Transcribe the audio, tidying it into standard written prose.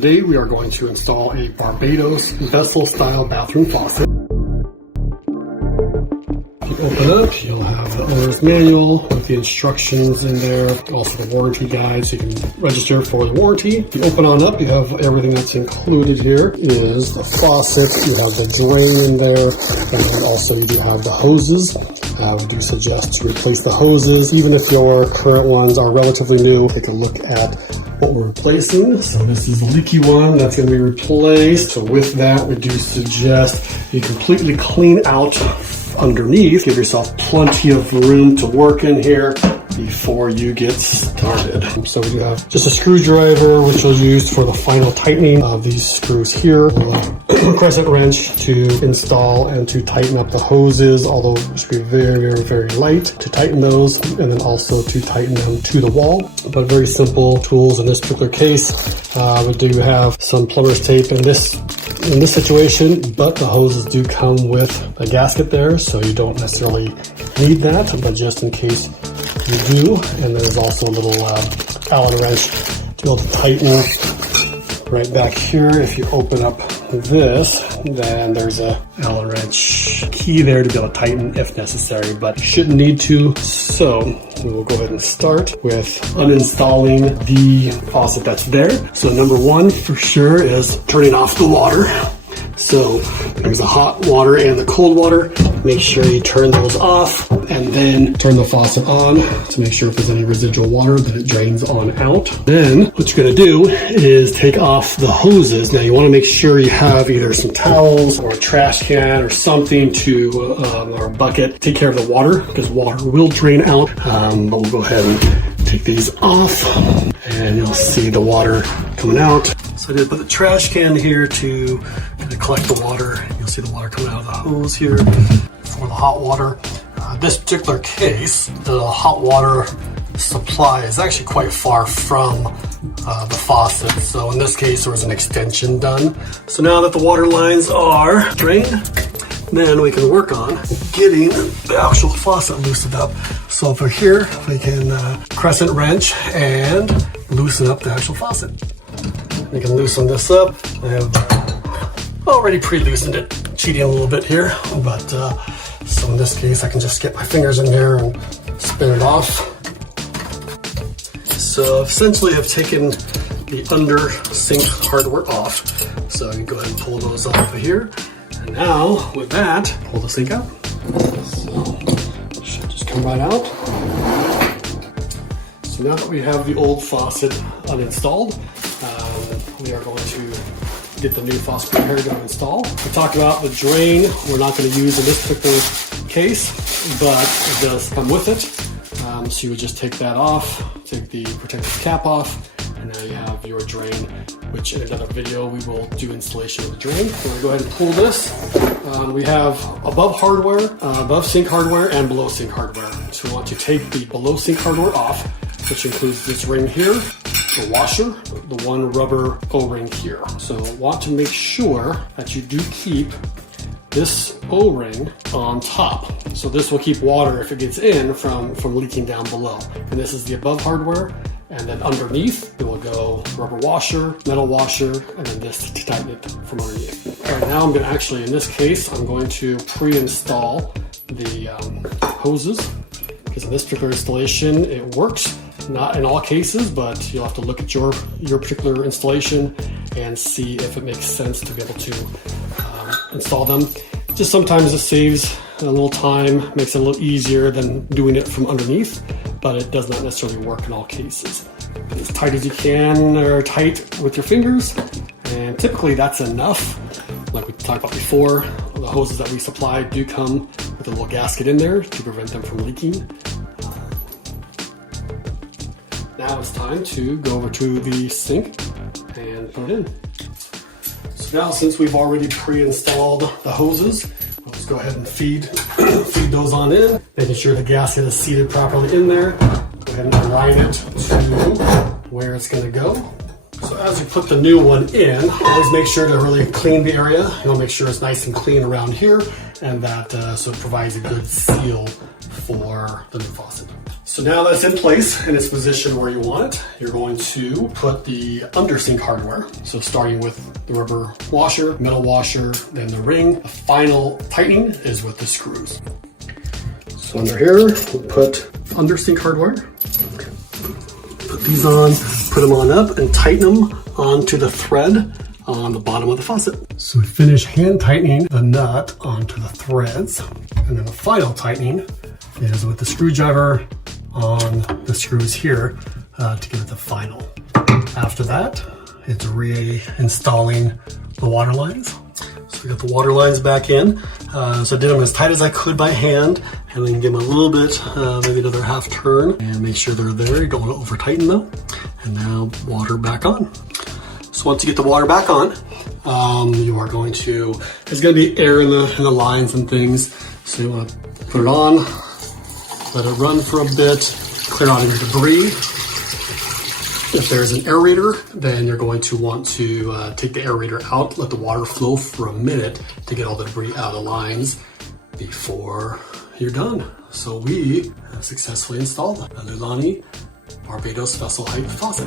Today we are going to install a Barbados Vessel style bathroom faucet. You open up, you'll have the owner's manual with the instructions in there, also the warranty guide so you can register for the warranty. You open on up, you have everything that's included here is the faucet, you have the drain in there, and then also you do have the hoses. We do suggest to replace the hoses, even if your current ones are relatively new. Take a look at what we're replacing. So this is the leaky one that's going to be replaced. So with that, we do suggest you completely clean out underneath. Give yourself plenty of room to work in here before you get started. So we do have just a screwdriver, which we'll use for the final tightening of these screws here. A crescent wrench to install and to tighten up the hoses, although it should be very light to tighten those, and then also to tighten them to the wall. But very simple tools in this particular case. We do have some plumber's tape in this situation, but the hoses do come with a gasket there, so you don't necessarily need that, but just in case you do. And there's also a little Allen wrench to be able to tighten right back here. If you open up this, then there's a Allen wrench key there to be able to tighten if necessary, but you shouldn't need to. So we will go ahead and start with uninstalling the faucet that's there. So number one for sure is turning off the water. So there's the hot water and the cold water. Make sure you turn those off and then turn the faucet on to make sure if there's any residual water that it drains on out. Then what you're gonna do is take off the hoses. Now you wanna make sure you have either some towels or a trash can or something to, or a bucket. Take care of the water because water will drain out. But we'll go ahead and take these off and you'll see the water coming out. So I did put the trash can here to kind of collect the water. You'll see the water coming out of the hose here for the hot water. This particular case, the hot water supply is actually quite far from the faucet. So in this case, there was an extension done. So now that the water lines are drained, then we can work on getting the actual faucet loosened up. So for here, we can crescent wrench and loosen up the actual faucet. You can loosen this up. I have already pre-loosened it, cheating a little bit here, but so in this case I can just get my fingers in here and spin it off. So essentially I've taken the under sink hardware off. So you can go ahead and pull those off of here. And now with that, pull the sink out. So it should just come right out. So now that we have the old faucet uninstalled, we are going to get the new faucet prepared to install. We talked about the drain. We're not going to use in this particular case, but it does come with it. So you would just take that off, take the protective cap off, and now you have your drain, which in another video we will do installation of the drain. So we'll go ahead and pull this. We have above hardware, above sink hardware, and below sink hardware. So we want to take the below sink hardware off, which includes this ring here, the washer, the one rubber O-ring here. So want to make sure that you do keep this O-ring on top. So this will keep water, if it gets in, from leaking down below. And this is the above hardware. And then underneath, it will go rubber washer, metal washer, and then this to tighten it from underneath. All right, now I'm gonna actually, in this case, I'm going to pre-install the hoses. Because in this particular installation, it works. Not in all cases, but you'll have to look at your particular installation and see if it makes sense to be able to install them. Just sometimes it saves a little time, makes it a little easier than doing it from underneath, but it does not necessarily work in all cases. As tight as you can, or tight with your fingers, and typically that's enough. Like we talked about before, the hoses that we supply do come with a little gasket in there to prevent them from leaking. Now it's time to go over to the sink and put it in. So now, since we've already pre-installed the hoses, we'll just go ahead and feed those on in, making sure the gasket is seated properly in there. Go ahead and align it to where it's going to go. So as you put the new one in, always make sure to really clean the area. You want to make sure it's nice and clean around here, and that so it provides a good seal for the new faucet. So now that's in place in its position where you want it, you're going to put the under sink hardware. So starting with the rubber washer, metal washer, then the ring. The final tightening is with the screws. So under here, we'll put under sink hardware. Put these on, put them on up, and tighten them onto the thread on the bottom of the faucet. So we finish hand tightening the nut onto the threads, and then the final tightening is with the screwdriver on the screws here to give it the final. After that, it's reinstalling the water lines. So we got the water lines back in. So I did them as tight as I could by hand, and then give them a little bit, maybe another half turn, and make sure they're there. You don't want to over tighten them. And now water back on. So once you get the water back on, you are going to, there's going to be air in the lines and things. So you want to put it on, let it run for a bit, clear out any debris. If there's an aerator, then you're going to want to take the aerator out, let the water flow for a minute to get all the debris out of the lines before you're done. So we have successfully installed a Lulani Barbados Vessel height faucet.